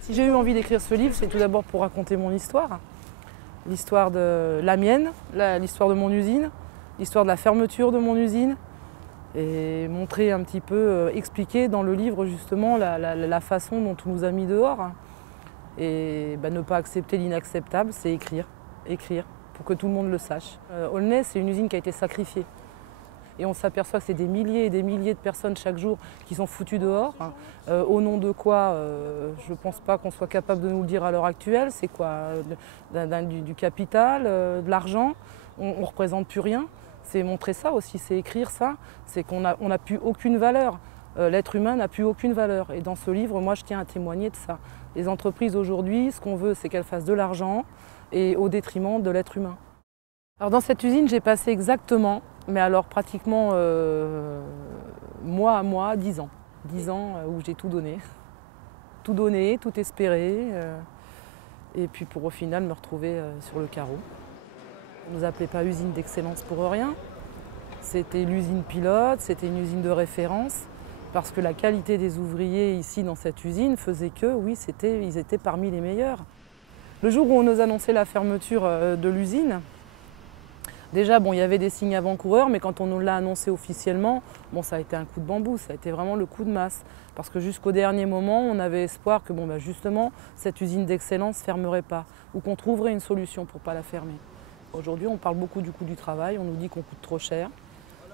Si j'ai eu envie d'écrire ce livre, c'est tout d'abord pour raconter mon histoire. L'histoire de la mienne, l'histoire de mon usine, l'histoire de la fermeture de mon usine. Et montrer un petit peu, expliquer dans le livre justement la façon dont on nous a mis dehors. Et ne pas accepter l'inacceptable, c'est écrire, pour que tout le monde le sache. Aulnay, c'est une usine qui a été sacrifiée. Et on s'aperçoit que c'est des milliers et des milliers de personnes chaque jour qui sont foutues dehors. Au nom de quoi, je ne pense pas qu'on soit capable de nous le dire à l'heure actuelle. C'est quoi? Du capital, de l'argent. On ne représente plus rien. C'est montrer ça aussi, c'est écrire ça. C'est qu'on n'a plus aucune valeur. L'être humain n'a plus aucune valeur. Et dans ce livre, moi, je tiens à témoigner de ça. Les entreprises aujourd'hui, ce qu'on veut, c'est qu'elles fassent de l'argent et au détriment de l'être humain. Alors dans cette usine, j'ai passé exactement, mais alors pratiquement mois à mois, 10 ans. 10 ans où j'ai tout donné. Tout donné, tout espéré. Et puis pour au final me retrouver sur le carreau. On ne nous appelait pas usine d'excellence pour rien. C'était l'usine pilote, c'était une usine de référence. Parce que la qualité des ouvriers ici dans cette usine faisait que, oui, ils étaient parmi les meilleurs. Le jour où on nous annonçait la fermeture de l'usine, déjà, il y avait des signes avant-coureurs, mais quand on nous l'a annoncé officiellement, ça a été un coup de bambou, ça a été vraiment le coup de masse. Parce que jusqu'au dernier moment, on avait espoir que, justement, cette usine d'excellence ne fermerait pas, ou qu'on trouverait une solution pour ne pas la fermer. Aujourd'hui, on parle beaucoup du coût du travail, on nous dit qu'on coûte trop cher.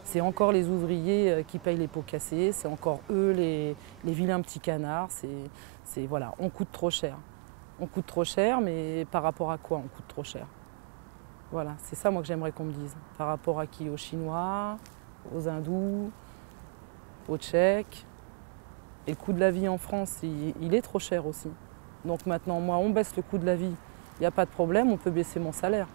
C'est encore les ouvriers qui payent les pots cassés, c'est encore eux les vilains petits canards. Voilà, on coûte trop cher. On coûte trop cher, mais par rapport à quoi on coûte trop cher? Voilà, c'est ça moi que j'aimerais qu'on me dise. Par rapport à qui? Aux Chinois, aux Hindous, aux Tchèques. Et le coût de la vie en France, il est trop cher aussi. Donc maintenant, moi, on baisse le coût de la vie, il n'y a pas de problème, on peut baisser mon salaire.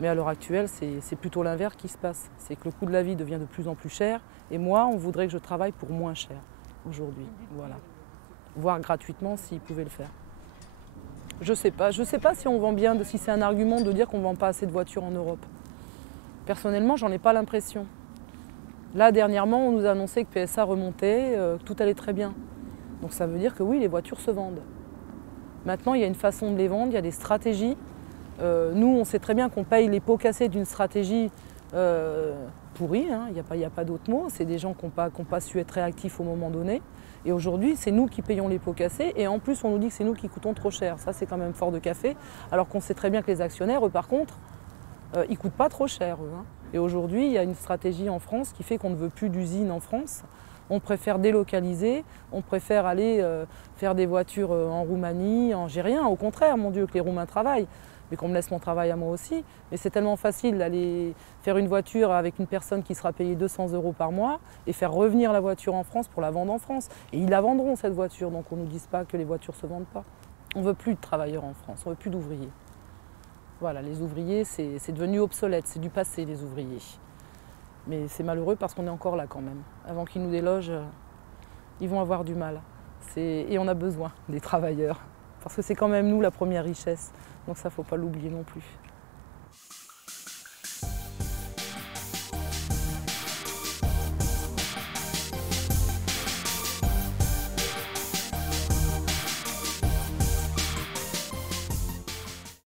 Mais à l'heure actuelle, c'est plutôt l'inverse qui se passe. C'est que le coût de la vie devient de plus en plus cher. Et moi, on voudrait que je travaille pour moins cher aujourd'hui. Voilà. Voire gratuitement s'ils pouvaient le faire. Je sais pas si on vend bien, si c'est un argument de dire qu'on ne vend pas assez de voitures en Europe. Personnellement, j'en ai pas l'impression. Là, dernièrement, on nous a annoncé que PSA remontait, que tout allait très bien. Donc ça veut dire que oui, les voitures se vendent. Maintenant, il y a une façon de les vendre, il y a des stratégies. Nous, on sait très bien qu'on paye les pots cassés d'une stratégie pourrie, hein, il n'y a pas d'autre mot. C'est des gens qui n'ont pas su être réactifs au moment donné. Et aujourd'hui, c'est nous qui payons les pots cassés. Et en plus, on nous dit que c'est nous qui coûtons trop cher. Ça, c'est quand même fort de café. Alors qu'on sait très bien que les actionnaires, eux, par contre, ils ne coûtent pas trop cher. Eux, hein. Et aujourd'hui, il y a une stratégie en France qui fait qu'on ne veut plus d'usines en France. On préfère délocaliser, on préfère aller faire des voitures en Roumanie, j'ai rien. Au contraire, mon Dieu, que les Roumains travaillent. Mais qu'on me laisse mon travail à moi aussi. Mais c'est tellement facile d'aller faire une voiture avec une personne qui sera payée 200 € par mois et faire revenir la voiture en France pour la vendre en France. Et ils la vendront cette voiture, donc on ne nous dise pas que les voitures ne se vendent pas. On ne veut plus de travailleurs en France, on ne veut plus d'ouvriers. Voilà, les ouvriers, c'est devenu obsolète, c'est du passé les ouvriers. Mais c'est malheureux parce qu'on est encore là quand même. Avant qu'ils nous délogent, ils vont avoir du mal. Et on a besoin des travailleurs. Parce que c'est quand même nous la première richesse. Donc ça, il ne faut pas l'oublier non plus.